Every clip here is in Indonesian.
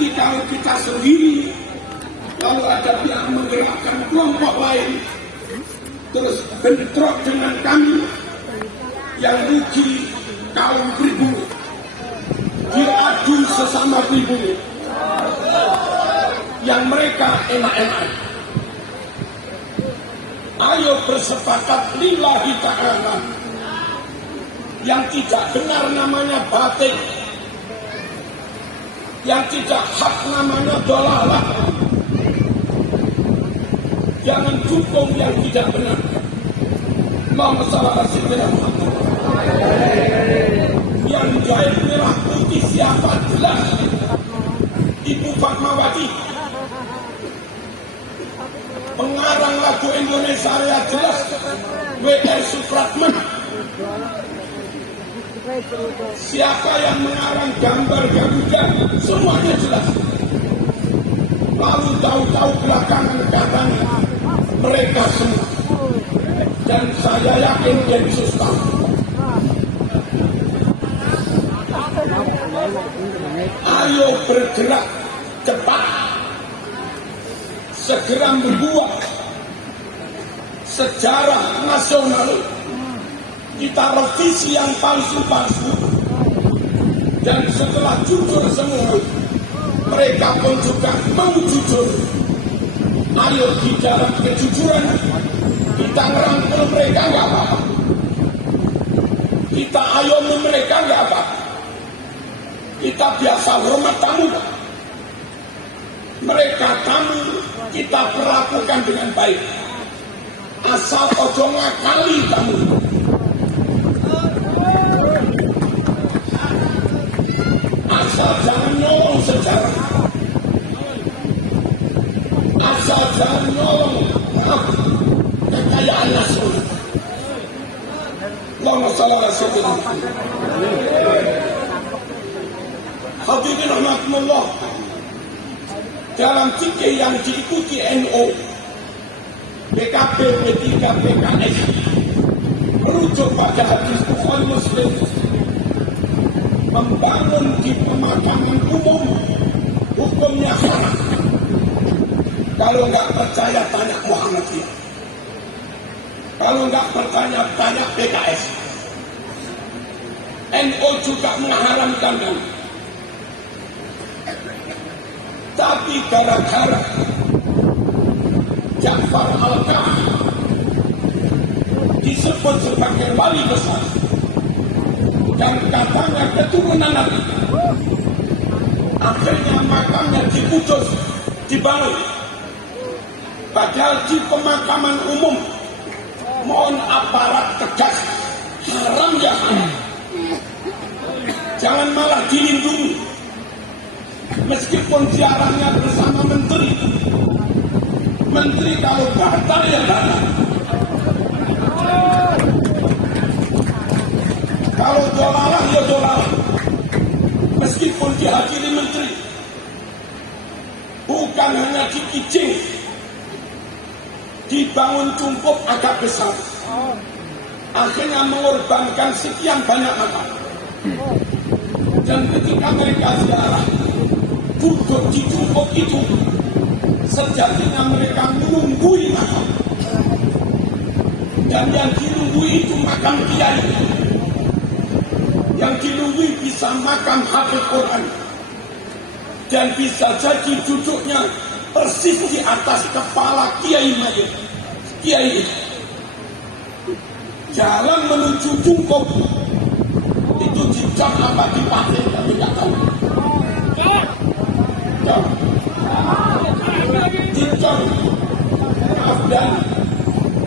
Nanti kalau kita sendiri, kalau ada pihak menggerakkan kelompok lain, terus bentrok dengan kami, yang rugi kaum pribumi, diadu sesama pribumi, yang mereka enak-enak. Ayo bersepakat lillahi ta'ala. Yang tidak benar namanya batil, yang tidak hak namanya dolalah. Jangan dukung yang tidak benar. Allahumma shalli ala sayyidina Muhammad. Yang jahit merah putih siapa jelas? Ibu Fatmawati. Pengarang lagu Indonesia Raya jelas, W.R. Supratman. Siapa yang mengarang gambar Garuda, semuanya jelas. Lalu tahu-tahu belakangan katanya mereka semua. Dan saya yakin Densus tahu. Ayo bergerak cepat, segera membuat sejarah nasional. Kita revisi yang palsu-palsu, dan setelah jujur semua, mereka pun juga mau jujur. Ayo di dalam kejujuran kita ngerangkul mereka nggak apa-apa, kita ayomi mereka nggak apa-apa, kita biasa hormat tamu. Mereka tamu kita perlakukan dengan baik, asal ojo ngakali tamu. Asal jangan nyolong sejarah, asal jangan nyolong kekayaan nasional. Allahumma shalli ala sayyidina Muhammad. Hadirin rahmatullah, dalam fikih yang diikuti NU, PKB, P3, PKS, merujuk pada hadis Bukhari Muslim, membangun di pemakaman umum hukumnya haram. Kalau nggak percaya tanya Muhammadiyah, kalau nggak percaya tanya PKS. NU juga mengharamkan, tapi gara-gara Ja'far Al-Ka'fi disebut sebagai wali besar dan katanya keturunan Nabi, akhirnya makamnya di Kudus dibangun. Padahal di pemakaman umum, mohon aparat tegas, haram ya haram. Jangan malah dilindungi, meskipun ziarahnya bersama menteri. Menteri kalau batal ya batal, kalau dolalah ya dolalah, meskipun dihadiri menteri. Bukan hanya di Kijing, dibangun cukup agak besar, akhirnya mengorbankan sekian banyak makam. Dan ketika mereka ziarah, duduk di cukup itu, sejatinya mereka menunggui makam. Dan yang dinunggui itu makam kiai, yang dinunggui bisa makam hafid Quran, dan bisa jadi duduknya persis di atas kepala kiai mayit. Kiai jalan menuju Cungkup itu dicap apa dipakai, tapi nggak tahu. Dicap, dan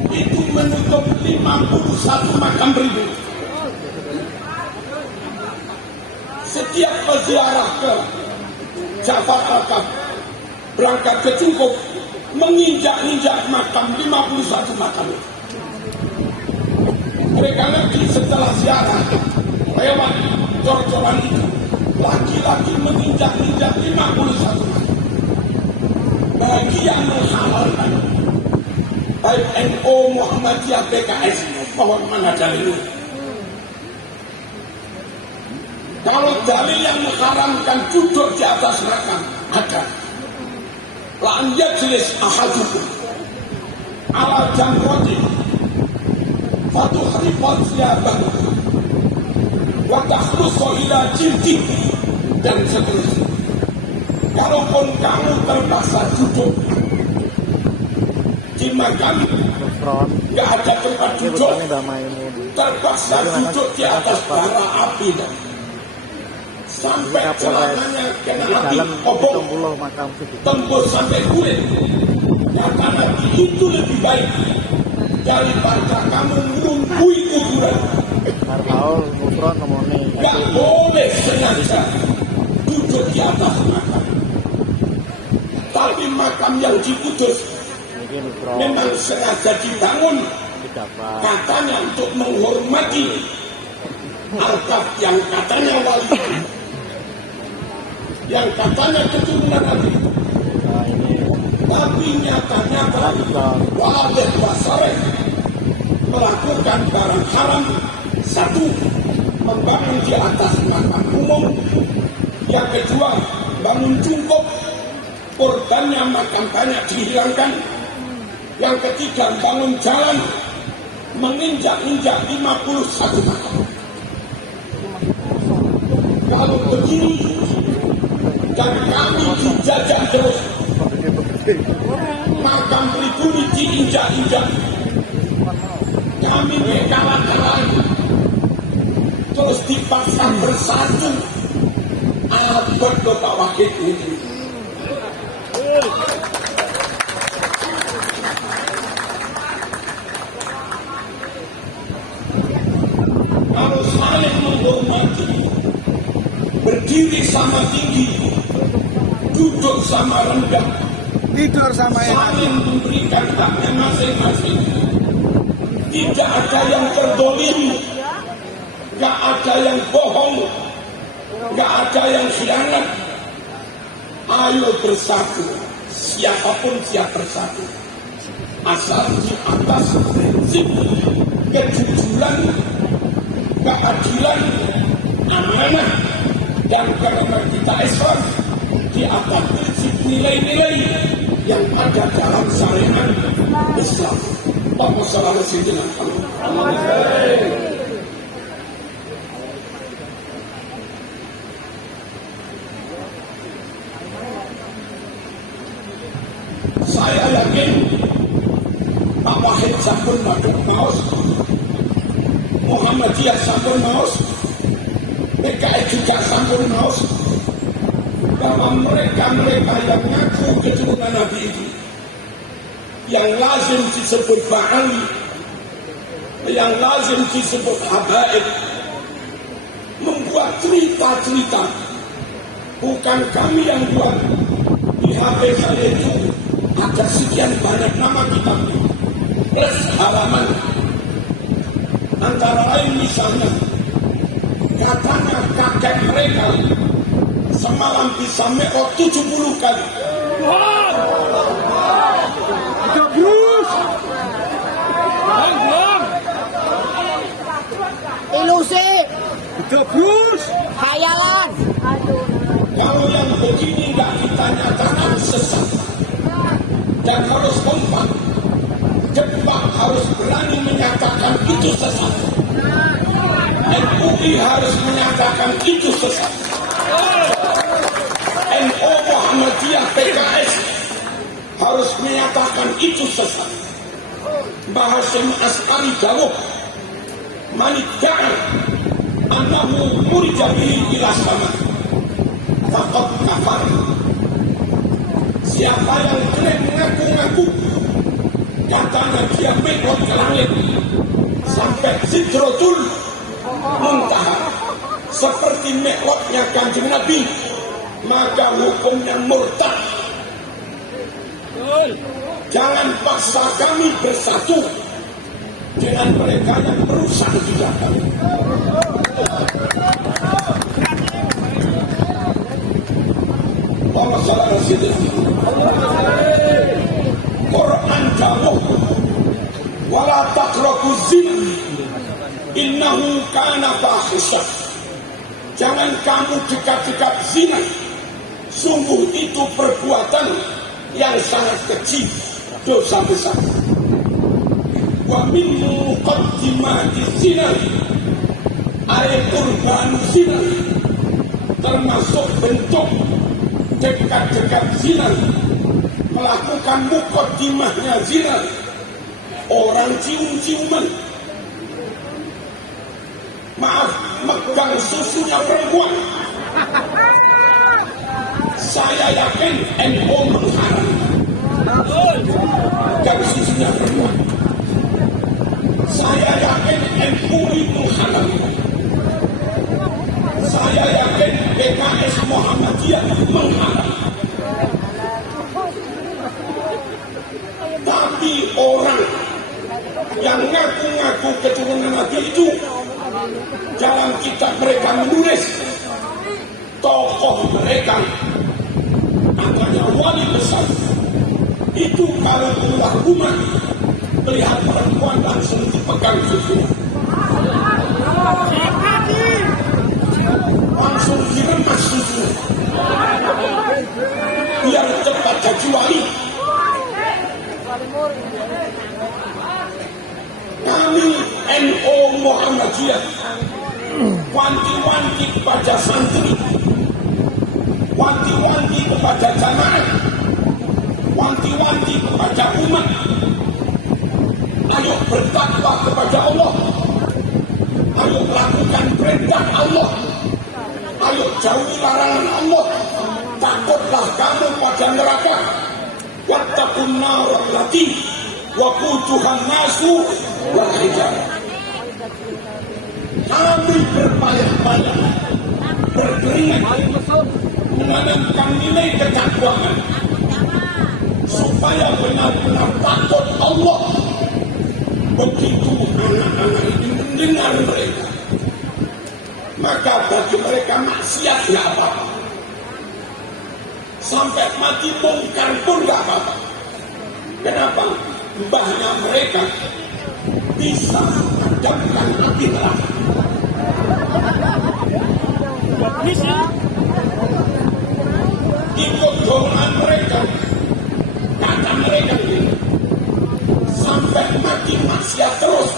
itu menutup 51 makam ribu. Setiap peziarah ke Ja'far Al-Ka'fi berangkat ke Cungkup, menginjak-injak makam 51 makam. Mereka ngerti setelah ziarah lewat cor-coran itu, laki-laki menginjak-injak 51 makam. Bagi yang menghalalkan, baik NU, Muhammadiyah, PKS, mohon mana dalil. Kalau dalil yang mengharamkan duduk di atas makam, wa an yajlis ahadukum ala jamratin fatuhrifat siyabahu wa takhlusu ila jildi, dan seterusnya. Kalaupun kamu terpaksa duduk di makam, gak ada tempat duduk, terpaksa duduk di atas bara api, dan sampai celananya kena api obong, tembus sampai kulit. Kata Nabi, itu lebih baik daripada kamu merumpui kuburan. Gak boleh sengaja duduk di atas makam. Tapi makam yang di Kudus memang sengaja dibangun, katanya untuk menghormati Al-Kaf yang katanya wali, yang katanya keturunan Nabi. Tapi nyatanya Walid Basareh melakukan barang haram. Satu, membangun di atas makam umum. Yang kedua, bangun jungkup, korbannya makam banyak dihilangkan. Yang ketiga, bangun jalan, menginjak-injak 51 makam. Kalau begini, dan kami dijajah terus, makam pribumi diinjak-injak, kami dikalah-kalah, terus dipaksa bersatu alat Bapak Wakil ini. Harus saling menghormati, berdiri sama tinggi, duduk sama rendah, tidur sama saling memberikan haknya masing-masing. Tidak ada yang terdolimi, gak ada yang bohong, gak ada yang khianat. Ayo bersatu, siapapun siap bersatu, asal di atas prinsip kejujuran, keadilan, amanah, dan karena kita Islam di atas prinsip nilai-nilai yang ada dalam syariat Islam. Allahumma shalli ala sayyidina Muhammad. Saya yakin Pak Wahid sampun madhep maos, Muhammadiyah sampun maos, PKI juga sampun maos, bahwa mereka-mereka yang ngaku keturunan Nabi itu, yang lazim disebut ba'ali, yang lazim disebut habaib, membuat cerita-cerita. Bukan kami yang buat. Di HP saya itu ada sekian banyak nama kitab plus halaman. Antara lain misalnya, katanya kakek mereka semalam bisa Mi'raj 70 kali. ilusi, khayalan. Kalau yang begini nggak kita nyatakan sesat, dan harus kompak. Jepang harus berani menyatakan itu sesat. MUI harus menyatakan itu sesat. NU Muhammadiyah PKS harus menyatakan itu sesat. Mbah Hasyim Asy'ari dawuh, man idda'a annahu murja bihi ila sama faqad kafar. Siapa yang klaim mengaku-ngaku katanya dia Mi'raj ke langit sampai Sidratul Muntaha seperti Mi'rajnya Kanjeng Nabi, maka hukumnya murtad. Jangan paksa kami bersatu dengan mereka yang merusak hidup kami. Quran jawab, wala taqrabu zina innahu kana fahisyah. Jangan kamu dekat-dekat zina, sungguh itu perbuatan yang sangat kecil, dosa besar. Wa min muqaddimati zina, ayat kurban zina, termasuk bentuk dekat-dekat zina, melakukan muqaddimahnya zina, orang cium-ciuman, maaf, megang susunya perempuan. Saya yakin NU mengharamkan megang susunya perempuan. Saya yakin MUI mengharamkan. Saya yakin PKS Muhammadiyah mengharamkan. Tapi orang yang ngaku-ngaku keturunan Nabi itu, dalam kitab mereka menulis tokoh mereka angkanya wali besar itu kalau keluar rumah melihat perempuan langsung dipegang susunya, langsung diremas susunya biar cepat jadi wali. Kami NU Muhammadiyah wanti-wanti kepada santri, wanti-wanti kepada jamaah, wanti-wanti kepada umat. Ayo bertakwa kepada Allah, ayo lakukan perintah Allah, ayo jauhi larangan Allah. Takutlah kamu pada neraka. Wattaqun nar allati waquduhan nasu wal hijarah. Kami berpayah-payah, berkeringat, menanamkan nilai ketakwaan supaya benar-benar takut Allah. Begitu anak-anak ini mendengar mereka, maka bagi mereka maksiat tidak apa-apa, sampai mati bongkar pun tidak apa-apa. Kenapa? Mbahnya mereka bisa memadamkan api neraka. Ikut dorongan mereka, kata mereka ini, sampai mati maksiat terus,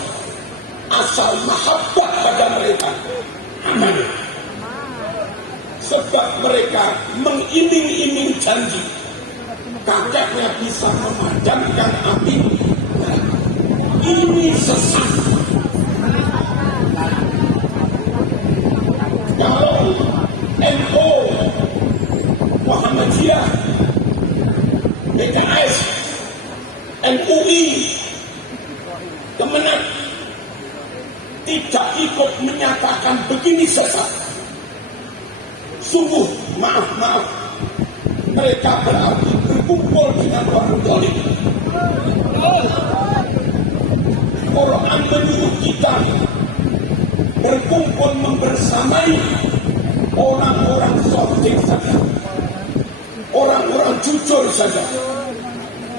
asal mahabbah pada mereka aman. Sebab mereka mengiming-iming janji kakeknya bisa memadamkan api neraka. Ini sesat. Kalau NU Muhammadiyah, PKS, MUI, Kemenak tidak ikut menyatakan begini sesat, sungguh maaf, mereka berarti berkumpul dengan orang zalim. Quran menyuruh kita berkumpul membersamai orang-orang sholihin saja, orang-orang jujur saja.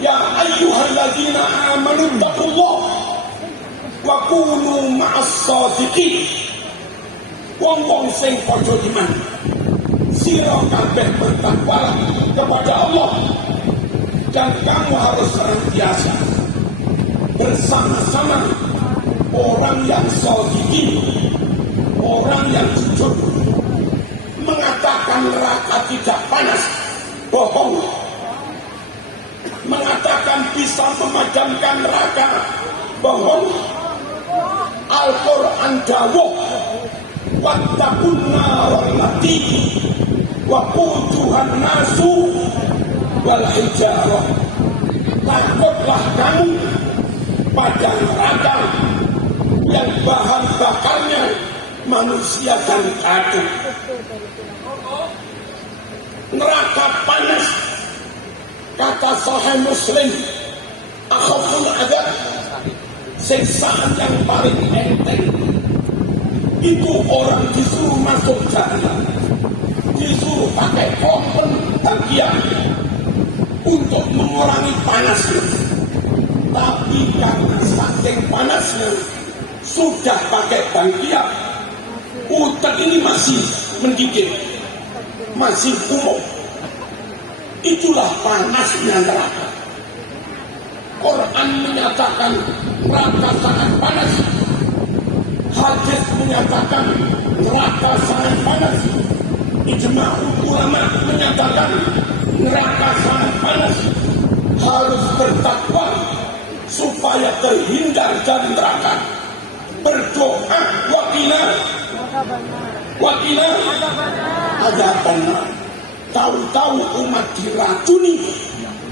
Ya ayyuhalladzina amanu taqullah wa kunu ma'as shadiqin. Wong-wong sing padha iman, sira kabeh bertakwa kepada Allah, dan kamu harus senantiasa bersama-sama orang yang shadiqin, orang yang jujur. Mengatakan neraka tidak panas, bohong. Mengatakan bisa memadamkan neraka, bohong. Al-Quran dawuh, wattaqun nar allati waquduhan nasu wal hijarah. Takutlah kamu pada neraka yang bahan bakarnya manusia dan batu. Neraka panas, kata Sahih Muslim, akhaful adab, siksaan yang paling enteng itu orang disuruh masuk jannah, disuruh pakai kompon tangkian untuk mengurangi panasnya. Tapi karena saking panasnya sudah pakai tangkian, utak ini masih mendidih, masih kumo. Itulah panasnya neraka. Quran menyatakan neraka sangat panas. Hadis menyatakan neraka sangat panas. Ijma ulama menyatakan neraka sangat panas. Harus bertakwa supaya terhindar dari neraka. Berdoa wakina ada benar. Tahu-tahu umat diracuni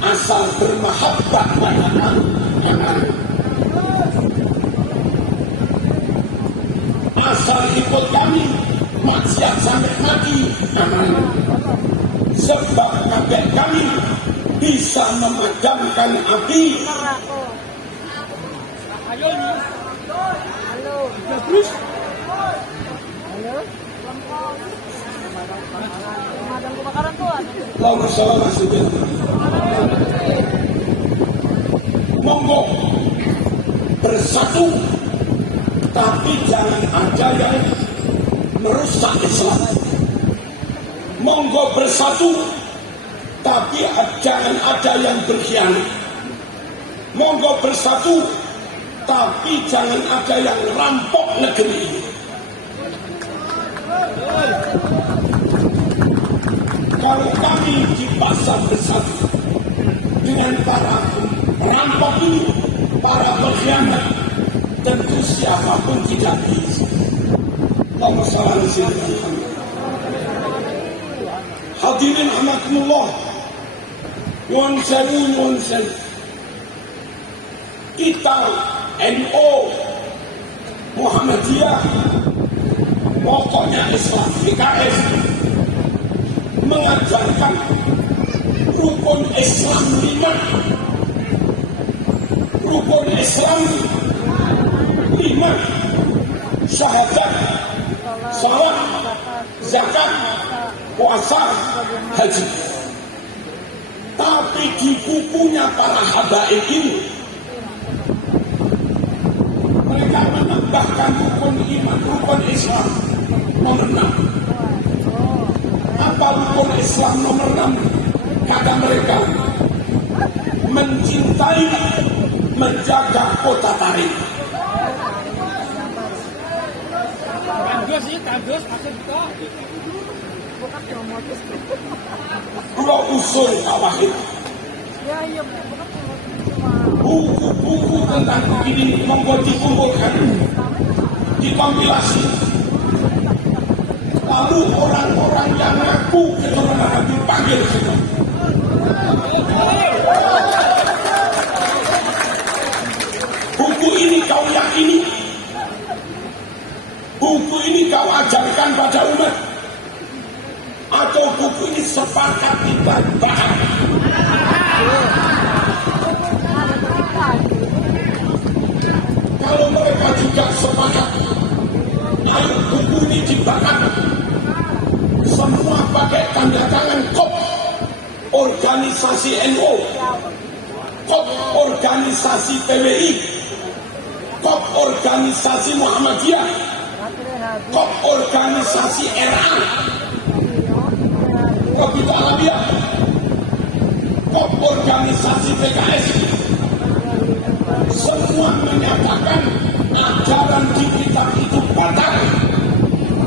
asal bermahabbah pada kami. Asal ikut kami maksiat sampai mati aman. Sebab kabeh kami bisa memadamkan api. Allahumma sholli ala sayyidina. Monggo bersatu, tapi jangan ada yang merusak Islam. Monggo bersatu, tapi jangan ada yang berkhianat. Monggo bersatu, tapi jangan ada yang rampok negeri ini. Kalau kami dipaksa bersatu dengan para perampok ini, para pengkhianat, tentu siapapun tidak bisa. Allahumma shalli ala sayyidina Muhammad. Hadirin rahmatullah, nyuwun sewu. Kita NU Muhammadiyah, pokoknya Islam, PKS mengajarkan rukun Islam 5. Rukun Islam 5: syahadat, salat, zakat, puasa, haji. Tapi di bukunya para habaib ini mereka menambahkan rukun iman, rukun Islam nomor 6. Apa rukun Islam nomor 6? Kata mereka, mencintai, menjaga kota tarik. Dua usul tauhid. Buku-buku tentang ini monggo dikumpulkan, dikompilasi. Lalu orang-orang yang ngaku keturunan dipanggil semua. Buku ini kau yakini? Buku ini kau ajarkan pada umat? Atau buku ini sepakat kita bahas? Kalau mereka juga sepakat, ayo buku ini dibakar. Semua pakai tanda tangan KOP, organisasi NU, KOP, organisasi PWI, KOP, organisasi Muhammadiyah, KOP, organisasi RA, Kopita Alabia, KOP, organisasi PKS. Semua menyatakan ajaran di kitab itu batal.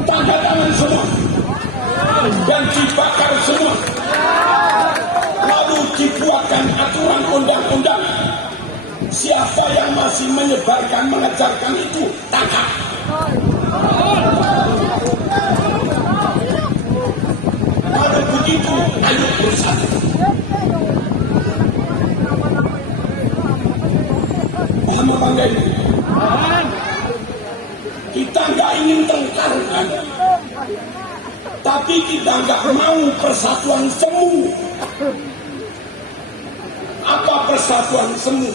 Tanda tangan semua dan dibakar semua. Lalu dibuatkan aturan undang-undang. Siapa yang masih menyebarkan, mengejarkan itu tangkap. Kalau begitu, ayo bersatu. Paham apa enggak ini? Kita nggak ingin tengkar kan? Tapi kita nggak mau persatuan semu. Apa persatuan semu?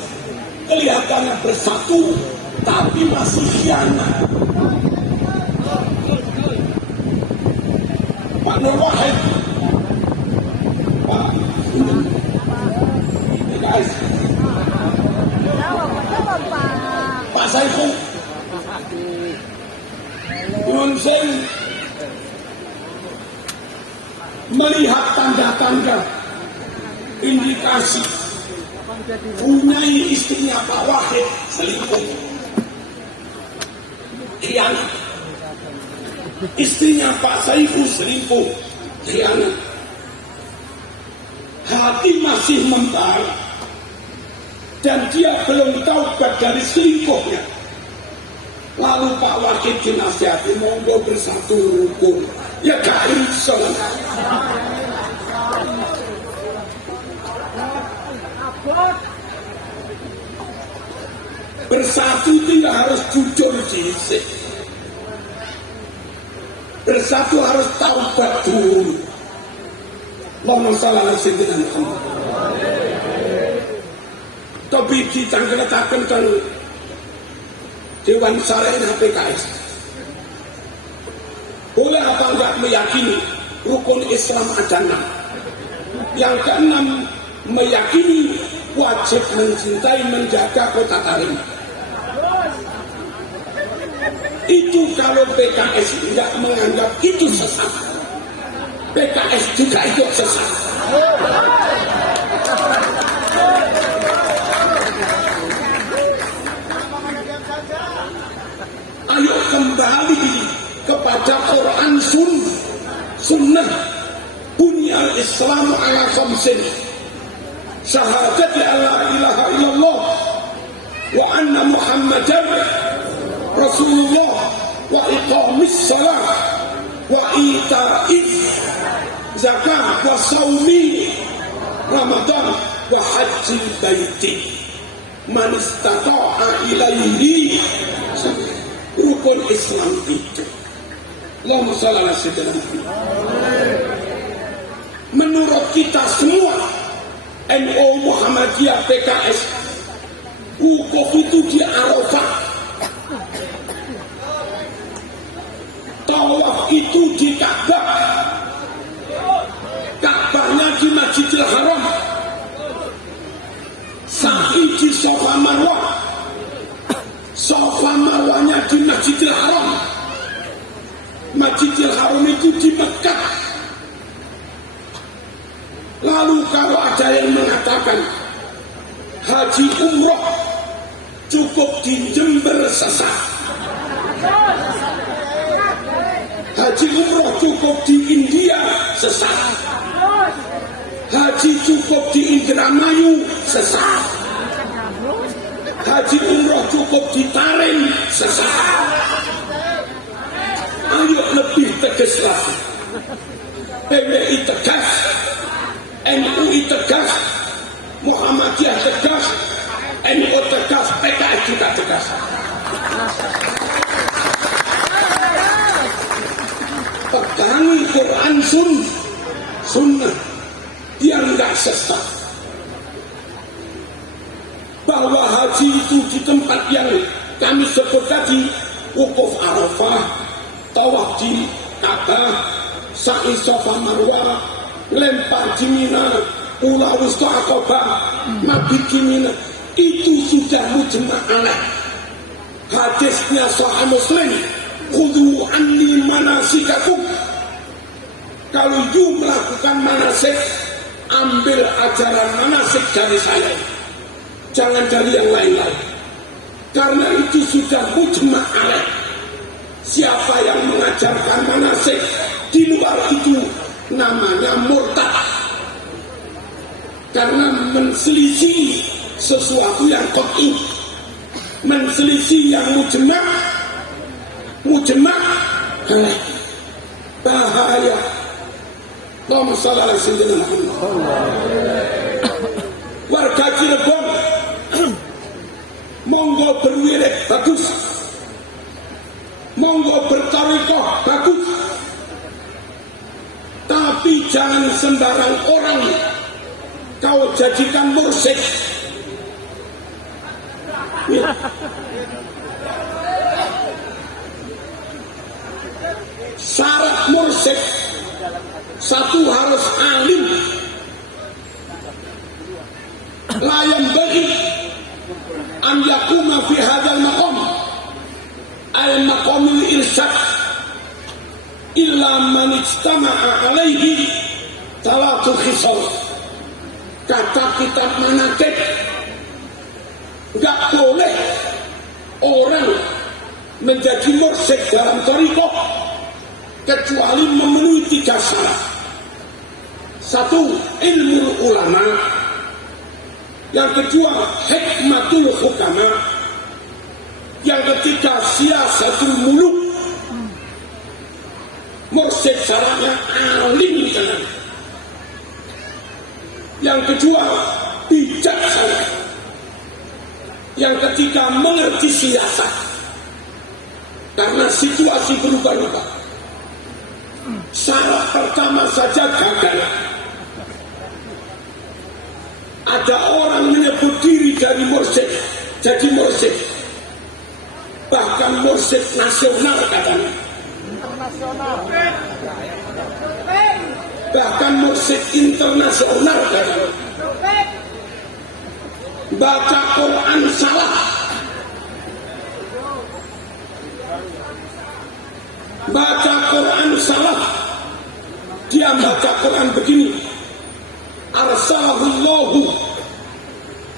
Kelihatannya bersatu, tapi masih khianat. Pak Nur Wahid, Pak guys, Pak Saiful, Yun Sen, melihat tanda-tanda indikasi punyai istrinya Pak Wahid selingkuh, khianat. Istrinya Pak Saiful selingkuh, khianat. Hati masih membara dan dia belum taubat dari selingkuhnya. Lalu Pak Wahid dinasihati, monggo bersatu rukun. Ya gak bisa. Bersatu itu harus jujur dhisik. Bersatu harus taubat dulu. Allahumma shalli ala sayyidina Muhammad. Tapi dicangkretaken kan Dewan Syariah PKS. Boleh apa enggak meyakini rukun Islam ada 6. Yang ke-6 meyakini wajib mencintai menjaga kota Tarim. Itu kalau PKS tidak menganggap itu sesat, PKS juga ikut sesat. Ayo kembali kepada Quran Sunnah. Bunyal Islam ala khamsin. Syahadat la ilaha illallah wa anna Muhammadan Rasulullah wa iqamis salat wa ita'iz zakat wa saumi Ramadan wa hajjil baiti man istata'a ilaihi. Rukun Islam itu. Allahumma shalli ala sayyidina Muhammad. Menurut kita semua NU Muhammadiyah PKS, wukuf itu di Arafah, tawaf itu di Ka'bah, Ka'bahnya di Masjidil Haram, sa'i di Safa Marwah, Safa Marwahnya di Masjidil Haram, Masjidil Haram itu di Mekah. Lalu kalau ada yang mengatakan haji umroh cukup di Jember sesat, haji umroh cukup di India sesat, haji cukup di Indramayu sesat, haji umroh cukup di Tarim sesat. Ayo lebih tegas lagi. PWI tegas, NUI tegas, Muhammadiyah tegas, NU tegas, PKS juga tegas. Pegangi Quran Sunnah, biar nggak sesat. Bahwa haji itu di tempat yang kami sebut tadi, wukuf Arafah, tawaf di Ka'bah, sa'i Safa Marwah, lempar di Mina, Pulau Wusta Aqabah, mabit di Mina, itu sudah mujma' alaih. Hadisnya Sahih Muslim, khudhu anni manasikakum. Kalau you melakukan manasik, ambil ajaran manasik dari saya, jangan dari yang lain-lain. Karena itu sudah mujma' alaih. Siapa yang mengajarkan manasik di luar itu namanya murtad, karena menselisih sesuatu yang qat'i, menselisih yang mujma' bahaya. Allahumma shalli ala sayyidina Muhammad. Warga Cirebon monggo berwirid bagus, monggo bertarekoh bagus, tapi jangan sembarang orang kau jadikan mursyid. Syarat mursyid, satu harus alim, la yanbaghi an yakuma fi hadzal maqam al-maqamul irsyad illa man ijtama'a alaihi talatul khisal. kata kitab manakib, nggak boleh orang menjadi mursyid dalam thariqah kecuali memenuhi 3 syarat. 1. Ilmu ulama. Yang kedua, hikmatul hukama. Yang ketiga, siasatul muluk. Mursyid syaratnya alim kan. Yang kedua, bijaksana. Yang ketiga, mengerti siasat. Karena situasi berubah-ubah. Syarat pertama saja gagal. Ada orang menyebut diri dari mursyid, jadi mursyid. Bahkan mursyid nasional katanya. Bahkan mursyid internasional katanya. Baca Quran salah. Baca Quran salah. Dia baca Quran begini. Arsalahullahu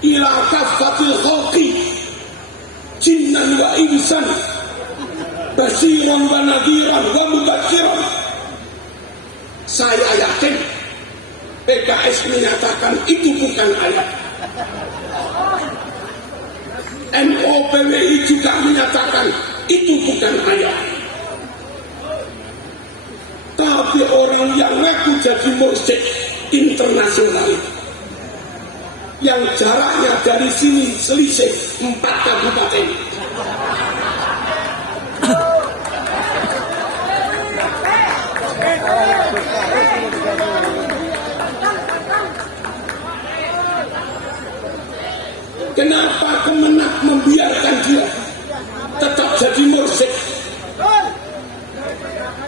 ila kaffatil khalqi jinnan wa insan basiran wa nadhiran wa mubashiran. Saya yakin PKS menyatakan itu bukan ayat. MOPWI juga menyatakan itu bukan ayat. Tapi orang yang ngaku jadi mursyid internasional yang jaraknya dari sini selisih 4 kabupaten. Kenapa Kemenak membiarkan dia tetap jadi mursyid?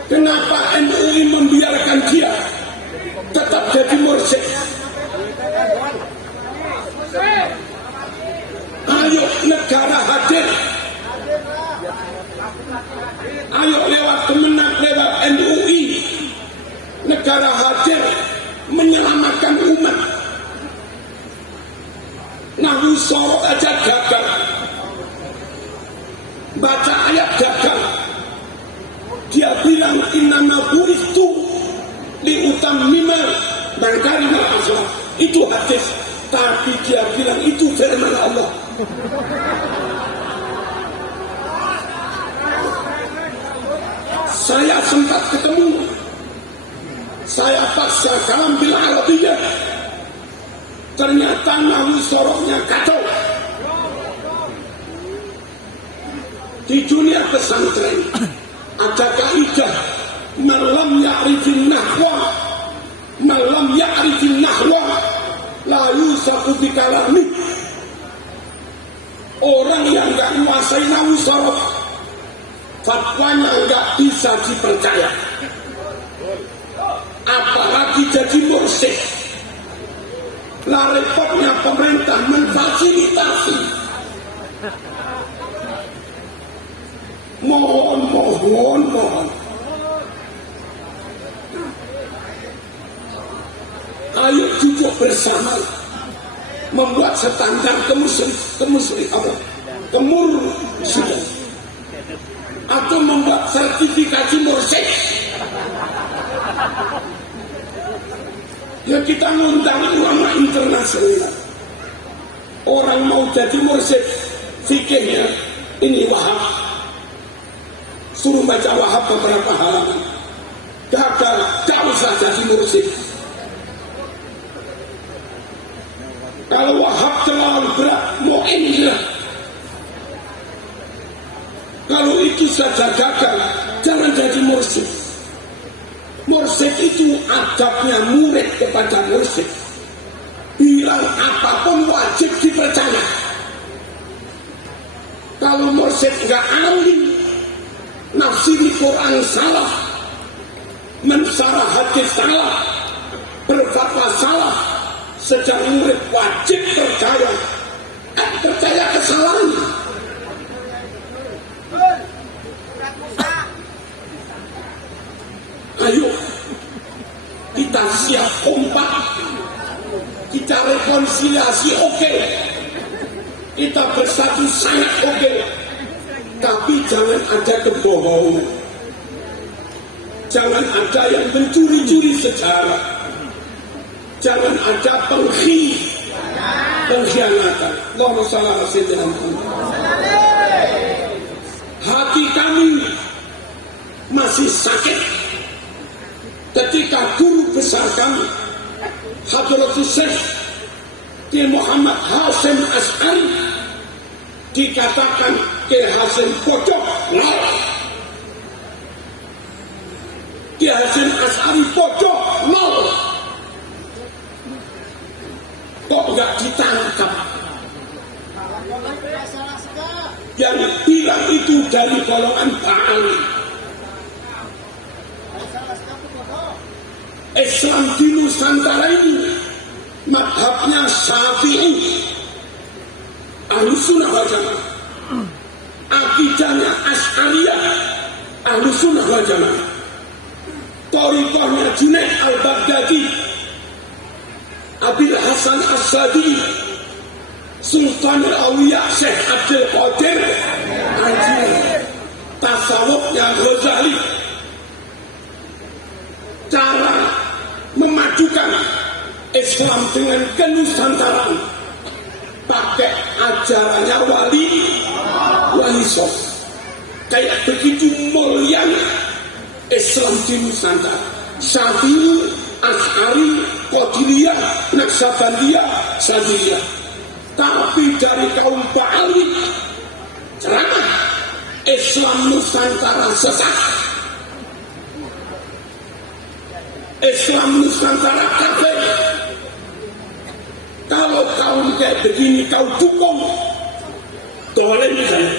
Kenapa MUI membiarkan dia tetap jadi mursyid? Ayo negara hadir. Ayo lewat Kemenak, lewat MUI. Negara hadir menyelamatkan umat. Nahwu sorok aja gagal. Baca ayat gagal. Dia bilang innama bu'istu liutammima makarimal akhlaq. Itu hadis. Tapi dia bilang itu firman Allah. Saya sempat ketemu. Saya paksa kalam bil Arabiyah. Ternyata nahwu soroknya kacau. Di dunia pesantren ada kaidah malam ya'rifin nahwa la yusafu bikalami. Orang yang gak menguasai nahwu sorok fatwanya gak bisa dipercaya, apalagi jadi mursyid. Lah repotnya pemerintah memfasilitasi. Mohon. Ayo duduk bersama, membuat standar kemursyid, atau membuat sertifikasi mursyid. Ya kita ngundang ulama internasional. Orang mau jadi mursyid, fikirnya ini Wahab. Suruh baca Wahab beberapa halaman. Gagal, gak usah jadi mursyid. Kalau Wahab terlalu berat, mau enggak. Kalau itu saja gagal, jangan jadi mursyid. Mursyid itu adabnya murid kepada mursyid. Bilang apapun wajib dipercaya. Kalau mursyid nggak alim, nafsiri Quran salah, mensarah hadis salah, berfatwa salah, sejak murid wajib percaya kesalahan. Ayo kita siap kompak, kita rekonsiliasi oke, kita bersatu sangat oke, tapi jangan ada kebohongan, jangan ada yang mencuri-curi sejarah, jangan ada pengkhianatan. Allahumma shalli ala sayyidina Muhammad. Hati kami masih sakit ketika guru besar kami Hadratus Syekh Ki Muhammad Hasyim Asy'ari dikatakan Ki Hasyim pojok nol, Ki Hasyim Asy'ari pojok nol, kok nggak ditangkap? Yang bilang itu dari golongan Ba'ali. Islam di Nusantara ini madhabnya Syafi'i, Ahlussunnah wal Jamaah, akidahnya Asy'ariyah, Ahlussunnah wal Jamaah, thariqahnya Junaid al-Baghdadi, Abil Hasan As-Sadi, Sultan al-Awliya Syekh Abdul Qadir Al-Jilani, tasawufnya Ghazali. Cara memajukan Islam dengan kenusantaraan pakai ajarannya wali songo. Kayak begitu mulianya Islam di Nusantara. Syafi'i, Asy'ari, Qadiriyah, Naqsabandiyah, Sadiriyah. Tapi dari kaum Ba'ali ceramah Islam Nusantara sesat, Islam Nusantara kafir. Kalau kaum kayak begini kau dukung, boleh misalnya,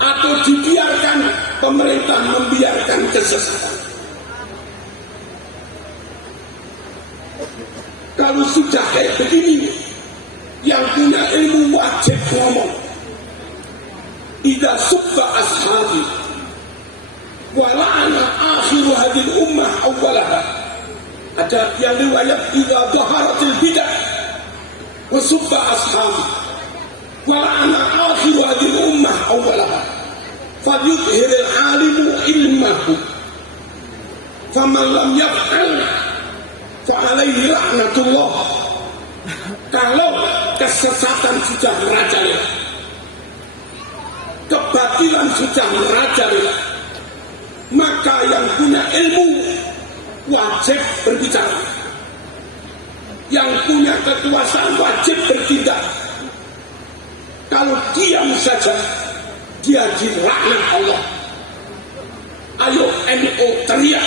atau dibiarkan pemerintah membiarkan kesesatan. Kalau sudah kayak begini, yang punya ilmu wajib ngomong. Idza subba ashabi wa la'ana akhiru hadhihi ummah awwalaha. Ada yang riwayat idza dhaharatil bidah wa subba ashabi wa la'ana akhiru hadhihi ummah awwalaha falyudhhiril alimu ilmahu faman lam yaf'al fa'alaihi laknatullah. Kalau kesesatan sudah merajalela, kebatilan sudah merajalela, maka yang punya ilmu wajib berbicara, yang punya kekuasaan wajib bertindak. Kalau diam saja, dia dilaknat Allah. Ayo NU teriak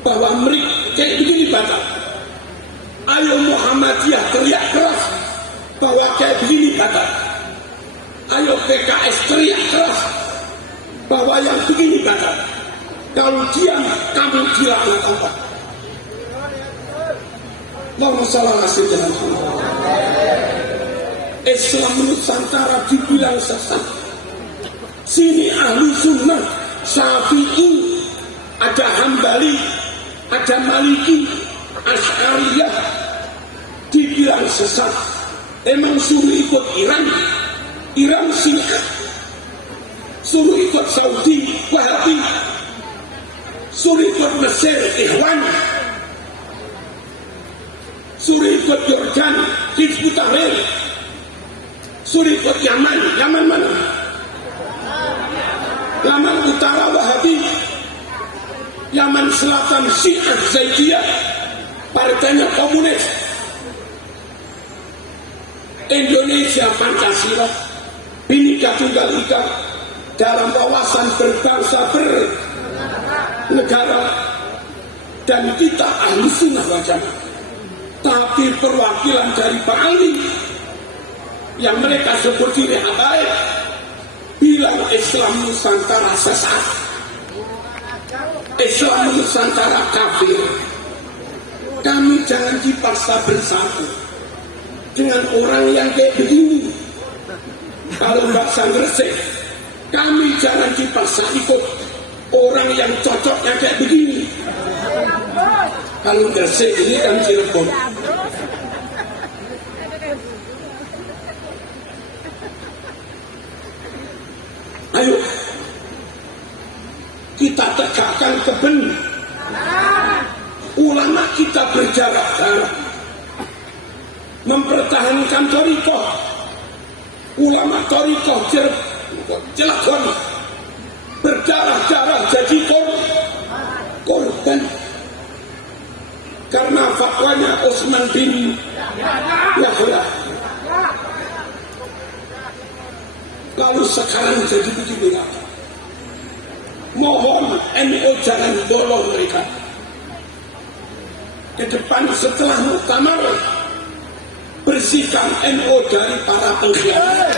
bahwa mereka kayak begini batal. Ayo Muhammadiyah teriak keras bahwa kayak begini batal. Ayo PKS teriak keras bahwa yang begini batal. Kalau diam, kamu dilaknat Allah. Allahumma shalli ala sayyidina Muhammad. Islam Nusantara dibilang sesat. Sini ahli sunnah, Syafi'i, ada Hambali, ada Maliki, Asy'ariyah, dibilang sesat. Emang suruh ikut Iran Syiah, suruh ikut Saudi Wahabi, suruh ikut Mesir Ikhwan, suruh ikut Yordan Hizbut Tahrir, suruh ikut Yaman mana? Yaman Utara Wahabi, Yaman Selatan Syiah Zaidiyah, partainya komunis. Indonesia Pancasila, Bhinneka Tunggal Ika, dalam wawasan berbangsa bernegara, dan kita ahli sunnah wal jamaah. Tapi perwakilan dari Ba'ali yang mereka sebut diri habaib bilang Islam Nusantara sesat, Islam Nusantara kafir. Kami jangan dipaksa bersatu dengan orang yang kayak begini. Kalau bahasa Gresik, kami jangan dipaksa ikut orang yang cocoknya kayak begini. Kalau Gresik ini kan Cirebon. Ayo kita tegakkan kebenaran. Ulama kita berjarak-jarak mempertahankan thariqah. Ulama thariqah Cilegon berdarah-darah jadi korban karena fatwanya Utsman bin Affan. Lalu sekarang jadi begini. Mohon NU jangan dolong mereka. Ke depan setelah muktamar, bersihkan NU dari para pengkhianat.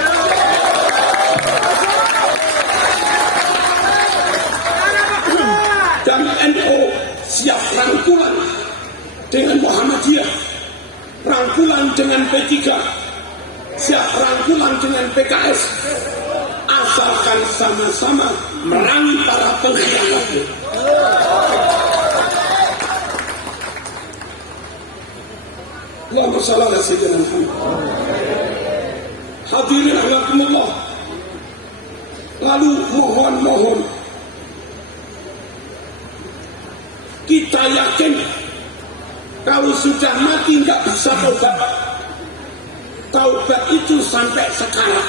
Dan NU siap rangkulan dengan Muhammadiyah, rangkulan dengan P3, siap rangkulan dengan PKS, asalkan sama-sama merangi para pengkhianat. Allahumma shalli ala sayyidina Muhammad. Hadirin rahimakumullah. Lalu mohon kita yakin kalau sudah mati nggak bisa taubat. Taubat itu sampai sekarang.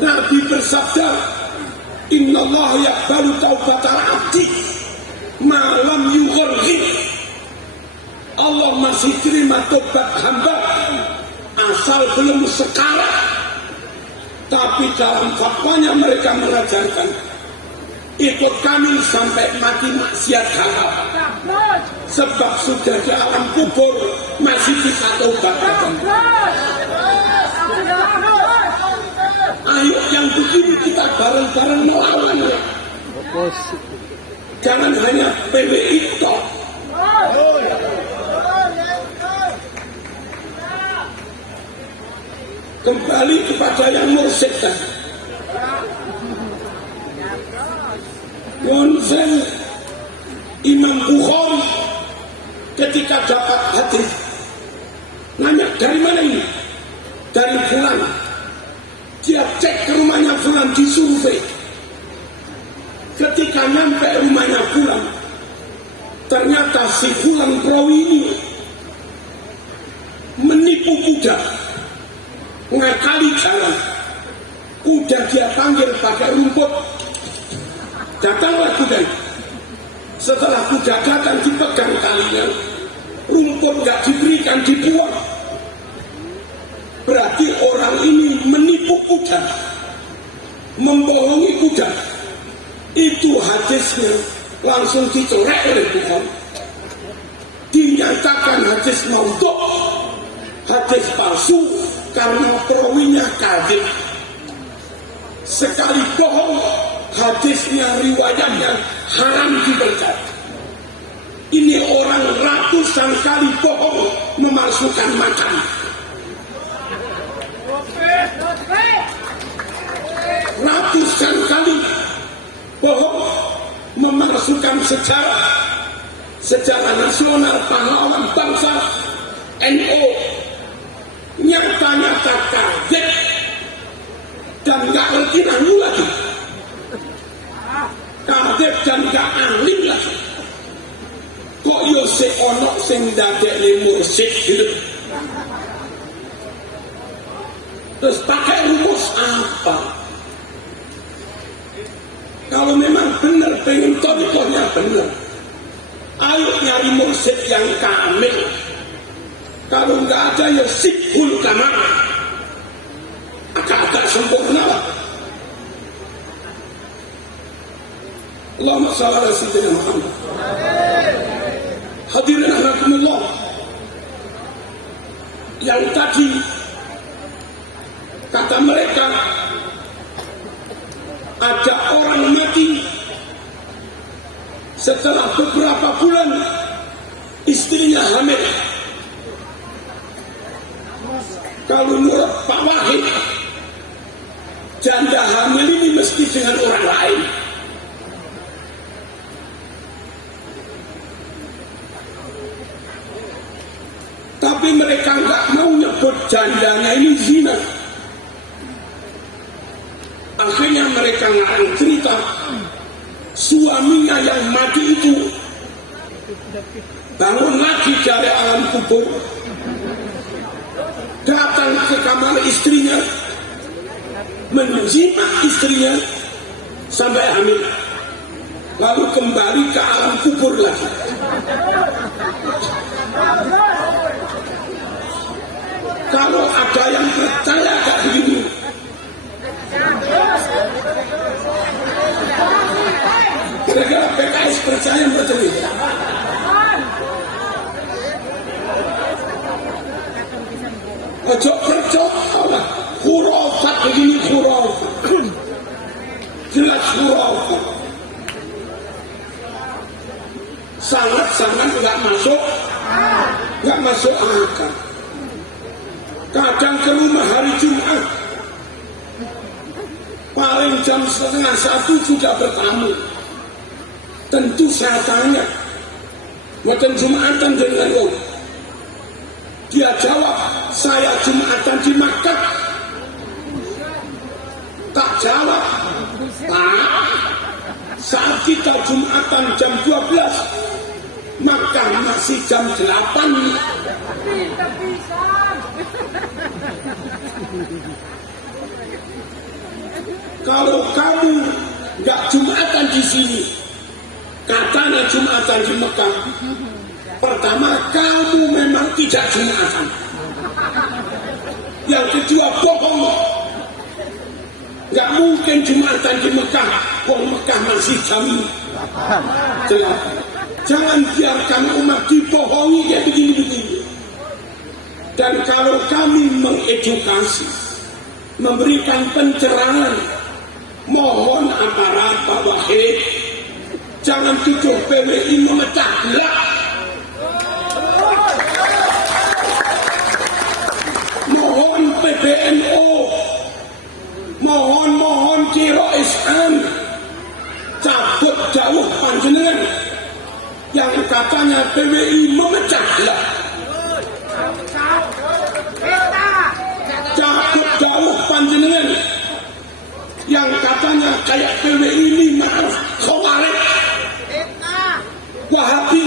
Nabi bersabda, Innallaha yaqbalu taubatal abdi ma lam yughargir. Allah masih terima tobat hamba asal belum sekarat. Tapi dalam fatwanya mereka mengajarkan ikut kami sampai mati maksiat halal. Sebab sudah di alam kubur masih bisa tobat. Ayo yang begini kita bareng-bareng melawan. Jangan hanya PBI toh. Kembali kepada yang mursyid tadi. Yonzen Imam Bukhari ketika dapat hadis nanya dari mana ini? Dari Fulan. Dia cek ke rumahnya Fulan, disurvei. Ketika nyampe rumahnya Fulan, ternyata si Fulan perawi ini menipu kuda, ngakali jalan. Kuda dia panggil pakai rumput. Datanglah kuda. Setelah kuda datang dipegang talinya, rumput nggak diberikan, dibuang. Berarti orang ini menipu kuda, membohongi kuda. Itu hadisnya langsung dicorek oleh Bukhari. Dinyatakan hadis maudhu', hadis palsu karena perawinya kadzib. Sekali bohong, hadisnya, riwayatnya haram dipercaya. Ini orang ratusan kali bohong memalsukan makam. Ratusan kali bohong memalsukan sejarah nasional pahlawan bangsa NU, nyata-nyata kadzib dan nggak ngerti nanggu lagi, kadzib dan nggak alim lagi. Kok yo se ono sing dadekne mursyid gitu. Terus pakai rumus apa? Kalau memang benar pengen thariqahnya benar, ayo nyari mursyid yang kamil. Kalau nggak ada ya sibhul kamal, agak-agak sempurna lah. Allahumma shalli ala sayyidina Muhammad. Hadirin rahimakumullah. Yang tadi kata mereka ada orang mati setelah beberapa bulan istrinya hamil. Kalau menurut Pak Wahid, janda hamil ini mesti dengan orang lain. Tapi mereka nggak mau nyebut jandanya ini zina. Akhirnya mereka ngarang cerita suaminya yang mati itu bangun lagi dari alam kubur, datang ke kamar istrinya, menjimat istrinya sampai hamil, lalu kembali ke alam kubur lagi. Kalau ada yang percaya kayak begini, kira-kira PKS percaya macam ini? Ojo kerja, khurafat begini, khurafat, jelas khurafat, sangat-sangat nggak masuk akal. Kadang ke rumah hari Jumat, paling jam 12:30 sudah bertamu. Tentu saya tanya, bukan Jumatan dengan lo? Dia jawab, saya Jumatan di Makkah. Tak jawab, tak. Saat kita Jumatan jam 12, Makkah masih jam 8. Kalau kamu nggak Jumatan di sini, katanya Jumatan di Mekah, pertama kamu memang tidak Jumatan. Yang kedua bohong, nggak mungkin Jumatan di Mekah. Kok Mekah masih jam 8. Jangan biarkan umat dibohongi kayak begini-begini. Dan kalau kami mengedukasi, memberikan pencerahan, mohon aparat Pak Wahid, jangan tuduh PWI memecah belah. Mohon PBNU, mohon Kiroisam, cabut jauh panjenengan yang katanya PWI memecah belah. Cabut jauh panjenengan yang katanya kayak PWI ini maaf khawarij, Wahabi.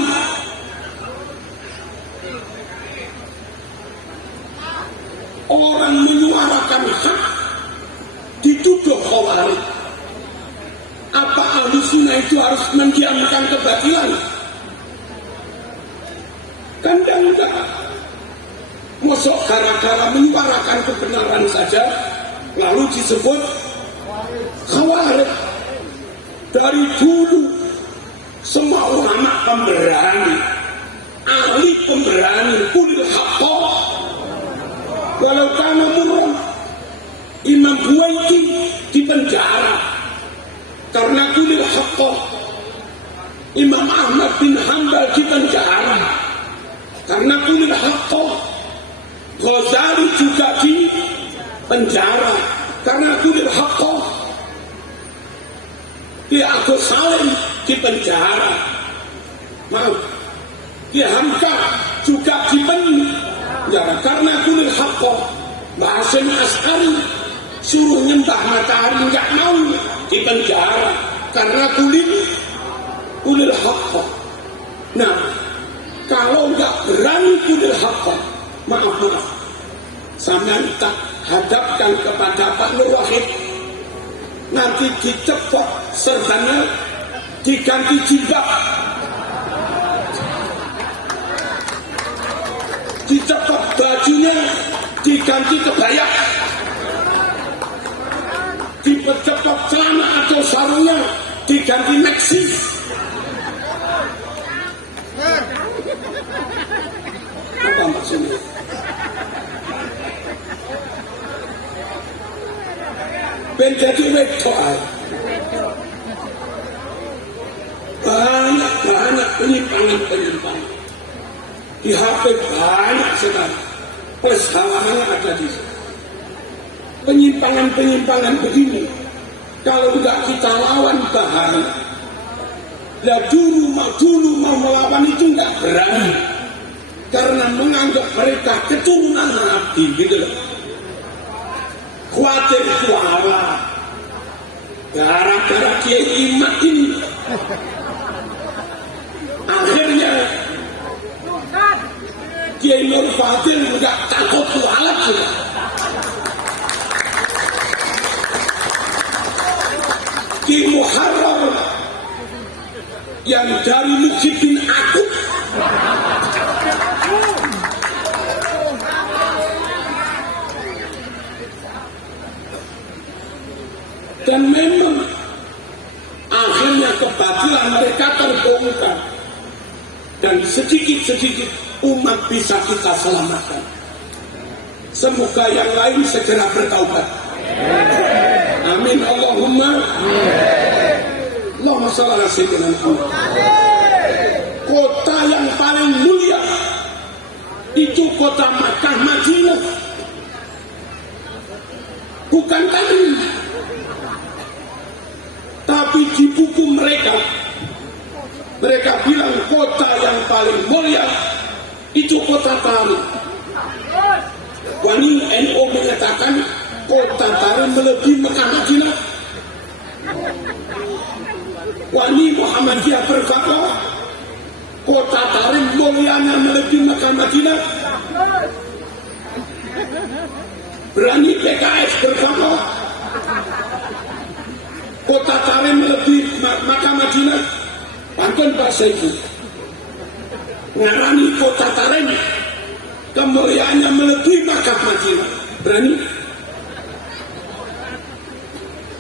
Orang menyuarakan hak dituduh khawarij. Apa ahli sunnah itu harus mendiamkan kebatilan? Kan enggak. Mosok gara-gara menyuarakan kebenaran saja lalu disebut khawarij. Dari dulu semua ulama pemberani, ahli pemberani, kulil haqqa walau kana murran. Imam Buwaiti di penjara karena kulil haqqa. Imam Ahmad bin Hanbal di penjara karena kulil haqqa. Ghazali juga di penjara karena kulil haqqa. Ki Agus Salim di penjara. Maaf, Ki Hamka juga di penjara karena kulil haqqa. Mbah Hasyim Asy'ari suruh nyembah matahari nggak mau, di penjara karena kulil haqqa. Nah, kalau nggak berani kulil haqqa, maaf, saya tak hadapkan kepada Pak Nur Wahid, nanti dicepot serbannya, diganti jilbab, dicepot bajunya, diganti kebaya, dicepot celana atau sarungnya, diganti maxi. Apa maksudnya? Ben jadi wedok banyak penyimpangan di HP banyak sekali, plus halamannya ada di sini. Penyimpangan begini kalau tidak kita lawan bahaya. Lah dulu mau melawan itu nggak berani. karena menganggap mereka keturunan Nabi gitu loh. Khawatir kuala gara-gara Kiai Imat ini akhirnya Kiai Nur Fadil juga takut kualat juga. Kiai Muharrar yang dari Mujibin Akut dan memang akhirnya kebatilan mereka terbongkar dan sedikit-sedikit umat bisa kita selamatkan. Semoga yang lain segera bertaubat. Amin Allahumma. Allahumma shalli ala sayyidina Muhammad. Kota yang paling mulia itu kota Makkah Madinah. Bukan tadi, tapi di buku mereka bilang kota yang paling mulia itu kota Tarim. Wani NU mengatakan kota Tarim melebihi Mekah Madinah. Wani Muhammadiyah berfatwa kota Tarim mulianya melebihi Mekah Madinah. Berani PKS berfatwa kota Tarim melebihi Mekah Madinah. Pantun Pak Saifu ngarani kota Tarim kemuliaannya melebihi Mekah Madinah. Berani?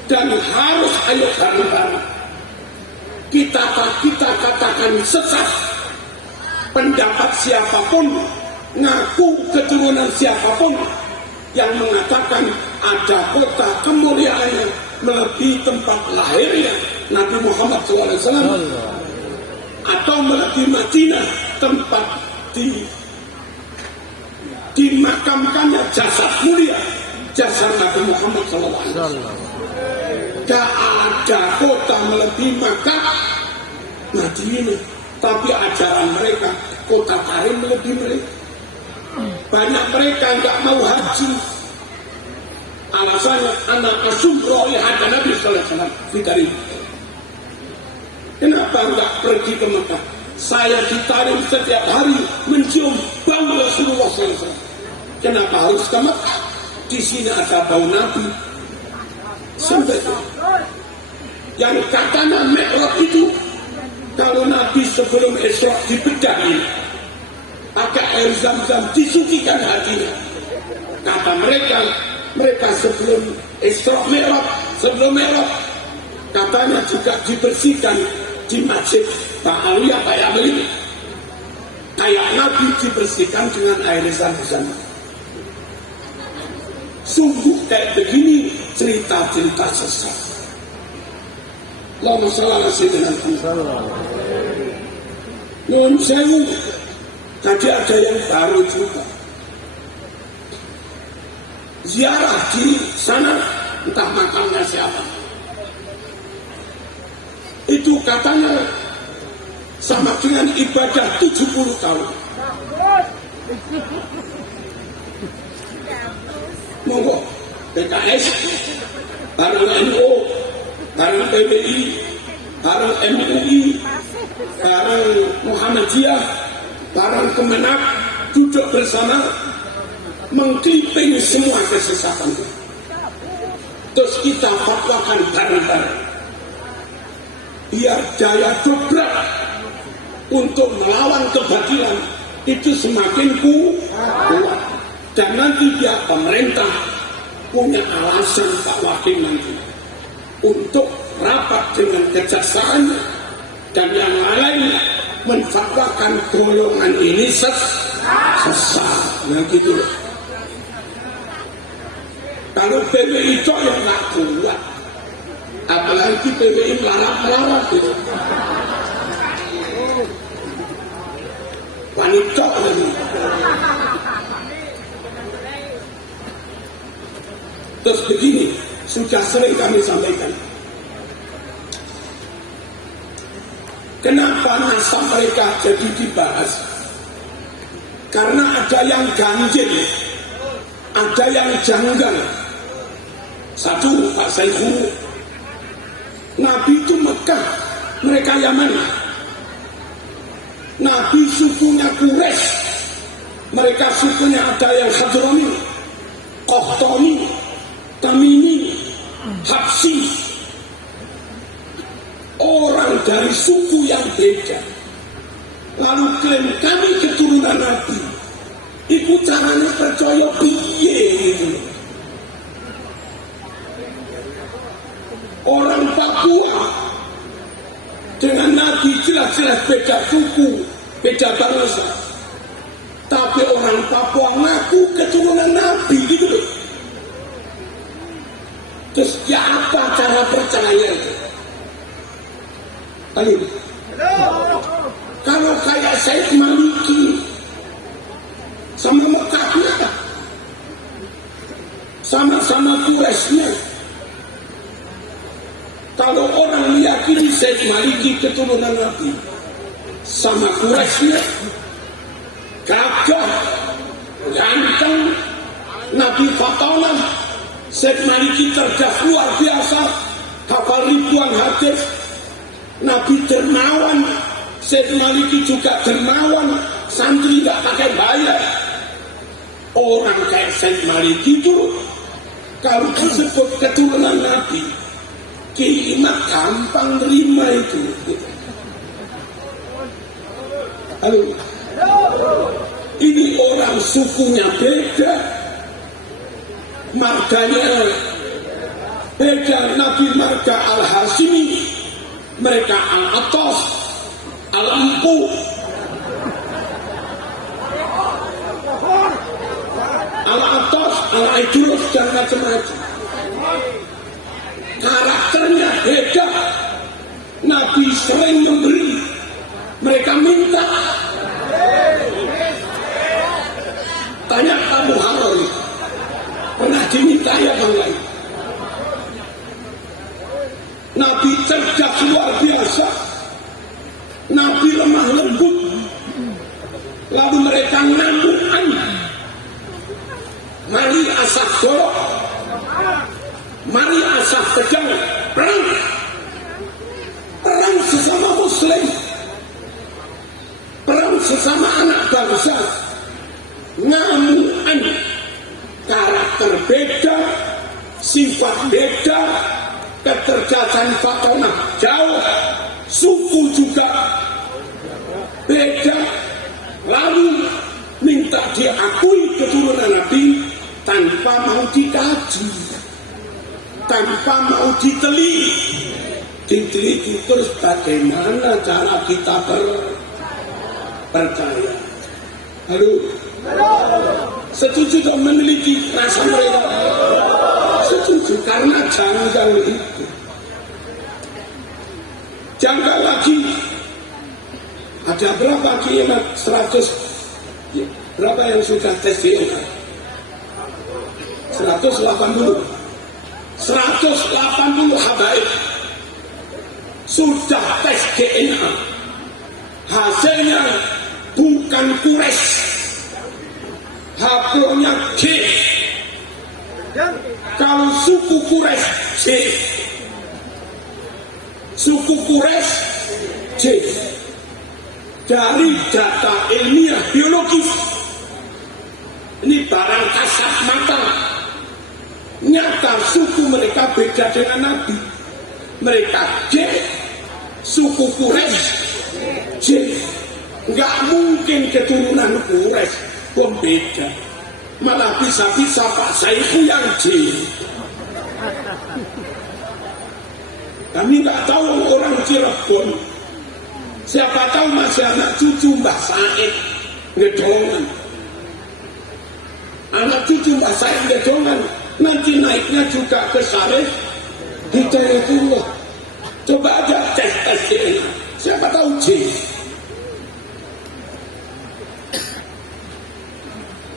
Dan harus ayo bareng-bareng kita katakan sesat pendapat siapapun, ngaku keturunan siapapun yang mengatakan ada kota kemuliaannya melebihi tempat lahirnya Nabi Muhammad SAW atau melebihi Madinah tempat dimakamkannya jasad mulia jasad Nabi Muhammad SAW. Gak ada kota melebihi Makkah Madinah, tapi ajaran mereka kota Tarim melebihi mereka. Banyak mereka nggak mau haji, alasannya anak asumroh ada Nabi Sallallahu Alaihi Wasallam. Kenapa nggak pergi ke Makkah? Saya di Tarim setiap hari mencium bau Rasulullah SAW. Kenapa harus ke Makkah? Di sini ada bau Nabi. Sampai itu. Yang katanya Mi'raj itu kalau Nabi sebelum Isra dibedahi pakai air Zam-Zam disucikan hatinya. Kata mereka sebelum Isra Mi'raj, sebelum Mi'raj katanya juga dibersihkan di masjid Pak Aliyah kayak begini. Kayak Nabi dibersihkan dengan air Zam-Zam. Sungguh kayak begini cerita-cerita sesat. Allahumma shalli ala sayyidina Muhammad. Nun sewu. Tadi ada yang baru juga. Ziarah di sana entah makamnya siapa. Itu katanya sama dengan ibadah 70 tahun. Monggo PKS bareng NU, bareng PBI, bareng MUI, bareng Muhammadiyah, bareng Kemenak duduk bersama mengkliping semua kesesatan itu. Terus kita fatwakan bareng-bareng biar daya dobrak untuk melawan kebatilan itu semakin kuat. Dan nanti dia pemerintah punya alasan Pak Wakil nanti untuk rapat dengan kejaksaan dan yang lain menfatwakan golongan ini sesat. Nah gitu. Kalau PBI itu yang nggak kuat, apalagi PBI melarang gitu. Wanita lagi. Terus begini, sudah sering kami sampaikan. Kenapa nasab mereka jadi dibahas? Karena ada yang ganjil, ada yang janggal. Satu, Pak Saifu, Nabi itu Mekah, mereka Yaman. Nabi sukunya Quraisy, mereka sukunya ada yang Hadrami, Qahtani, Tamimi, Habsi. Orang dari suku yang beda. Lalu klaim kami keturunan Nabi. Iku caranya percaya piye gitu. Orang Papua dengan Nabi jelas-jelas beda suku, beda bangsa. Tapi orang Papua ngaku keturunan Nabi gitu loh. Terus ya apa cara percaya itu? Ayo. Kalau kayak Said Maliki sama Mekahnya, sama-sama Quraisynya. Kalau orang meyakini Said Maliki keturunan Nabi sama Quraisynya, gagah, ganteng, Nabi Fatona, Said Maliki cerdas luar biasa, hafal ribuan hadis. Nabi dermawan, Said Maliki juga dermawan, santri gak pakai bayar. Orang kayak Said Maliki itu kalau disebut keturunan Nabi, kita gampang terima itu. Halo, ini orang sukunya beda, marganya beda. Nabi marga Al-Hashimi, mereka Al-Atas, Al-Empu. Al-Atas, Al-Idrus, dan macam-macam. Karakternya beda. Nabi sering memberi, mereka minta. Tanya Abu Harun, pernah diminta ya bang lain? Nabi cerdas luar biasa, Nabi lemah lembut, lalu mereka ngamukan. Mari asah golok, mari asah tegang, perang, perang sesama Muslim, perang sesama anak bangsa. Ngamukan, karakter beda, sifat beda, kecerdasan Fatona jauh, suku juga beda, lalu minta diakui keturunan Nabi tanpa mau dikaji, tanpa mau diteliti terus bagaimana cara kita percaya. Halo, setuju dong meneliti rasa mereka? Setuju, karena janggal itu. Janggal lagi. Ada berapa kiamat? 100. Berapa yang sudah tes DNA? 180. 180 habaib sudah tes DNA. Hasilnya bukan Quraisy, hasilnya J. Kalau suku Quraisy J, suku Quraisy J. Dari data ilmiah biologis, ini barang kasat mata, nyata suku mereka beda dengan Nabi. Mereka J, suku Quraisy J. Nggak mungkin keturunan Quraisy pun beda. Malah bisa-bisa Pak Saifu yang J. Kami nggak tahu orang Cirebon. Siapa tahu masih anak cucu Mbah Said Gedongan. Anak cucu Mbah Said Gedongan nanti naiknya juga ke Sarif Hidayatullah. Coba aja tes DNA. Siapa tahu J.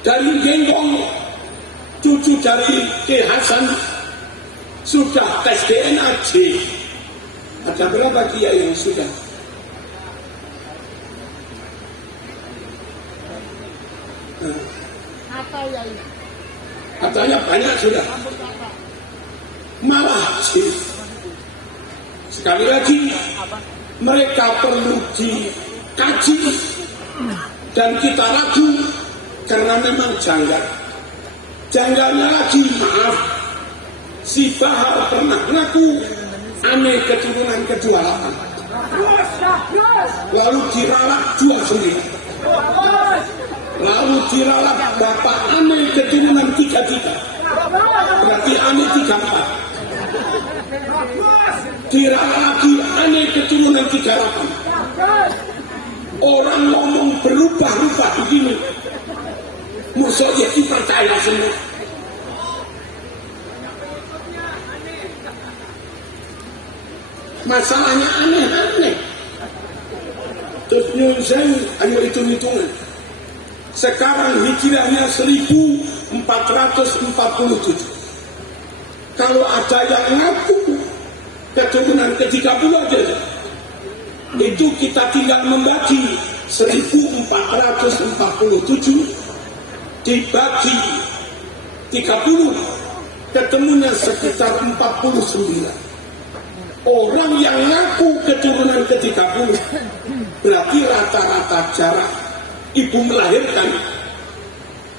Dari Genggong, cucu dari Ki Hasan sudah tes DNA J. Ada berapa kiai yang sudah? Katanya banyak sudah. Malah sih, sekali lagi mereka perlu dikaji dan kita ragu karena memang janggal. Janggalnya lagi, maaf, si Bahar pernah ngaku aneh keturunan ke-28, lalu diralat 29, lalu diralat bapak aneh keturunan 33, berarti aneh 34. Diralat lagi aneh keturunan 38. Orang ngomong berubah-ubah begini, musuh ya dipercaya semua. Masalahnya aneh-aneh. Terus nyunseng, ayo hitung-hitungan. Sekarang hijrahnya 1447. Kalau ada yang ngaku keturunan ke-30 aja, itu kita tinggal membagi 1447 dibagi 30, ketemunya sekitar 49. Orang yang ngaku keturunan ke-30 berarti rata-rata jarak ibu melahirkan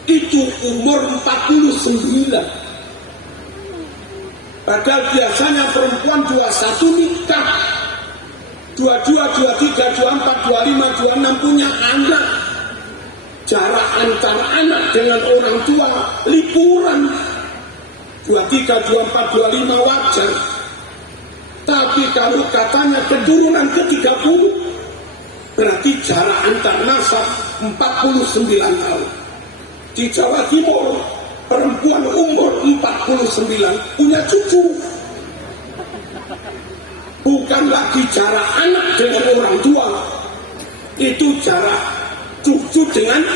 itu umur 49. Padahal biasanya perempuan 21 nikah, 22, 23, 24, 25, 26 punya anak. Jarak antar anak dengan orang tua liburan 23, 24, 25 wajar. Tapi kalau katanya keturunan ke-30 berarti jarak antar nasab 49 tahun. Di Jawa Timur perempuan umur 49 punya cucu. Bukan lagi jarak anak dengan orang tua, itu jarak cucu dengan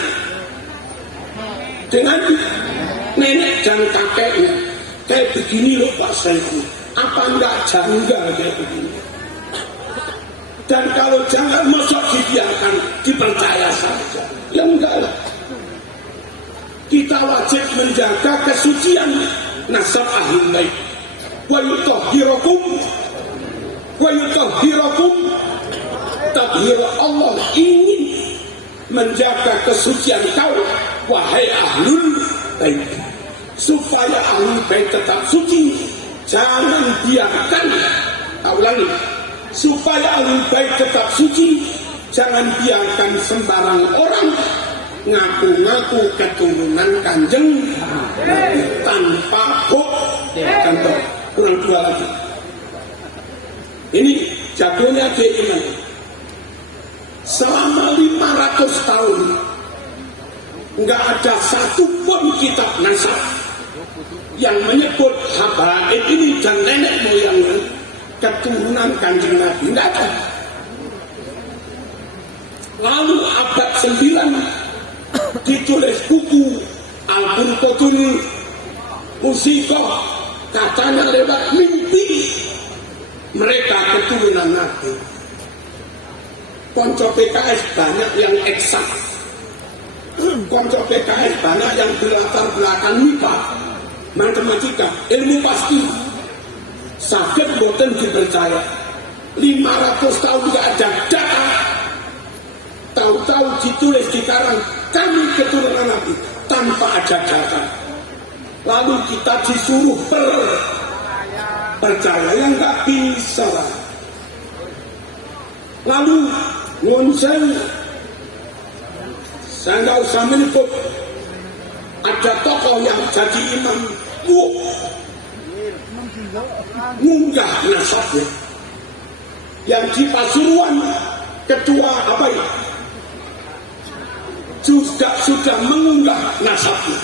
nenek dan kakeknya. Kayak begini loh Pak Saiku, apa enggak janggal kayak begini? Dan kalau janggal masa dibiarkan, dipercaya saja? Ya enggak lah. Kita wajib menjaga kesucian nasab ahlul bait. Wa yutahhirakum tathhir. Allah ingin menjaga kesucian kau, wahai ahlul bait, supaya ahlul bait tetap suci. Jangan biarkan, ulangi, supaya ahlul bait tetap suci, jangan biarkan sembarang orang ngaku-ngaku keturunan Kanjeng tanpa contoh. Kurang dua lagi. Ini jatuhnya keiman. Selama 500 tahun nggak ada satupun kitab nasab yang menyebut habaib ini dan nenek moyangnya keturunan Kanjeng Nabi, nggak ada. Lalu abad 9 ditulis buku Al-Qurtubi Musikoh, katanya lewat mimpi mereka keturunan Nabi. Konco PKS banyak yang eksak, konco PKS banyak yang berlatar belakang MIPA, matematika, ilmu pasti. Sakit boten dipercaya. 500 tahun gak ada data, tahu-tahu ditulis di karang kami keturunan Nabi tanpa ada data. Lalu kita disuruh percaya, yang nggak bisa. Lalu saya nggak usah menyebut, ada tokoh yang jadi imam munggah nasabnya, yang di Pasuruan ketua apa ya juga sudah mengunggah nasabnya.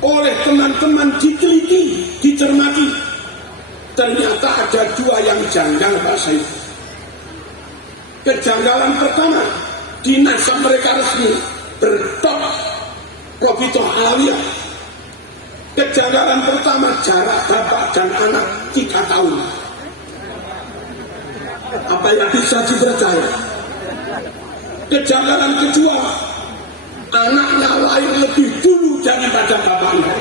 Oleh teman-teman diteliti, dicermati, ternyata ada dua yang janggal Pak Said. Kejanggalan pertama, di nasab mereka resmi bertok Robitoh Aliyah. Kejanggalan pertama, jarak bapak dan anak 3 tahun. Apa yang bisa dipercaya? Kejanggalan kedua, anaknya lahir lebih dulu daripada bapaknya.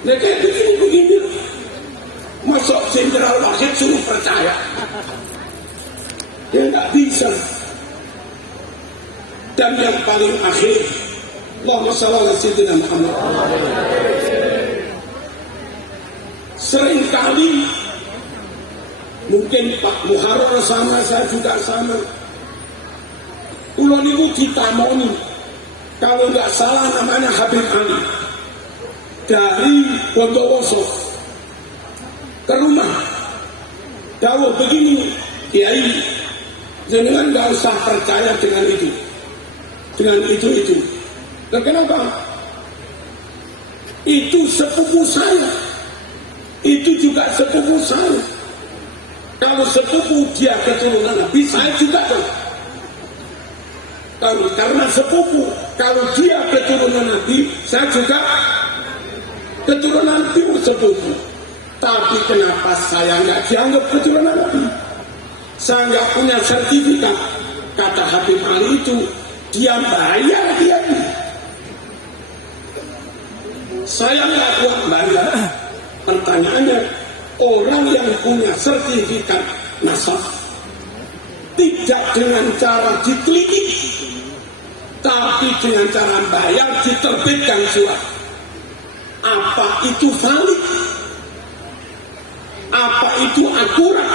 Nah, kayak begini. Masuk Jenderal Wahid suruh percaya. Dia nggak bisa. Dan yang paling akhir, Allahumma shalli ala sayyidina Muhammad. Seringkali mungkin Pak Muharrar sama, saya juga sama. Ulun itu ditamoni, kalau nggak salah namanya Habib Ali dari Bondowoso ke rumah. Dawuh begini, Kiai, jenengan nggak usah percaya dengan itu. Dan kenapa? Itu sepupu saya. Itu juga sepupu saya. Kalau sepupu dia keturunan Nabi, saya juga kan. Karena sepupu, kalau dia keturunan Nabi, saya juga keturunan Nabi sepupu. Tapi kenapa saya nggak dianggap keturunan Nabi? Saya nggak punya sertifikat. Kata Habib Ali itu, dia bayar dia ini. Saya nggak kuat bayar. Pertanyaannya, orang yang punya sertifikat nasab tidak dengan cara diteliti, tapi dengan cara bayar diterbitkan surat. Apa itu valid? Apa itu akurat?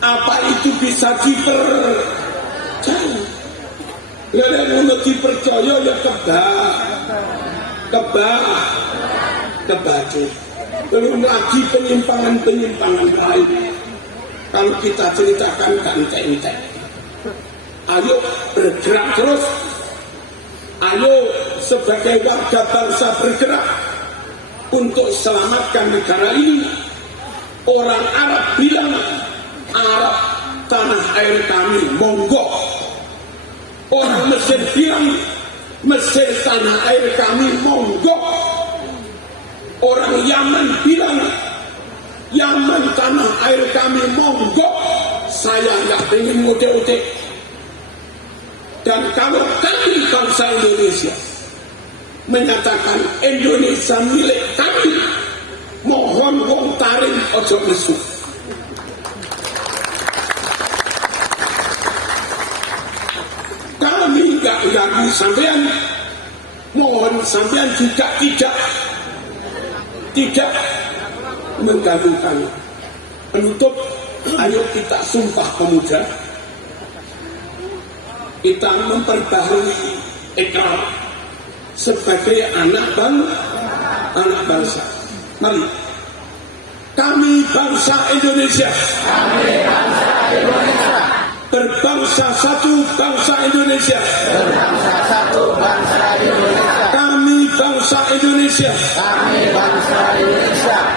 Apa itu bisa dipercaya? Kalau mau dipercaya ya kebaca. Belum lagi penyimpangan lain. Kalau kita ceritakan kan entek. Ayo bergerak terus. Ayo sebagai warga bangsa bergerak untuk selamatkan negara ini. Orang Arab bilang, Arab tanah air kami, monggo. Orang Mesir bilang, Mesir tanah air kami, monggo. Orang Yaman bilang, Yaman tanah air kami, monggo. Saya nggak pengen ngode-ngode. Dan kalau kami bangsa Indonesia menyatakan Indonesia milik kami, mohon wong taring ojo nesu. Kami nggak ganggu sampean, mohon sampean juga tidak mengganggu kami. Penutup, ayo kita sumpah pemuda. Kita memperbaharui ikrar sebagai anak bangsa. Mari, kami bangsa Indonesia. Berbangsa satu bangsa Indonesia. Kami bangsa Indonesia.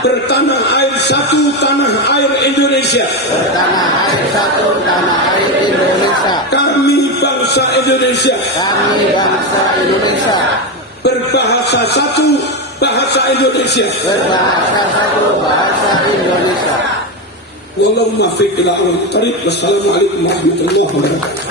Bertanah air satu tanah air Indonesia. Kami bangsa Indonesia. Berbahasa satu bahasa Indonesia. Wallahu muwaffiq ila aqwamit thariq. Wassalamualaikum warahmatullahi wabarakatuh.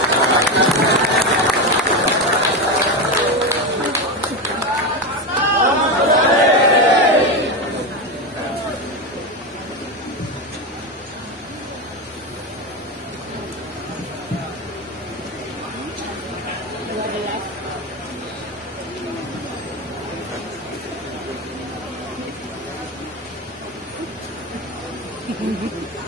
Thank you.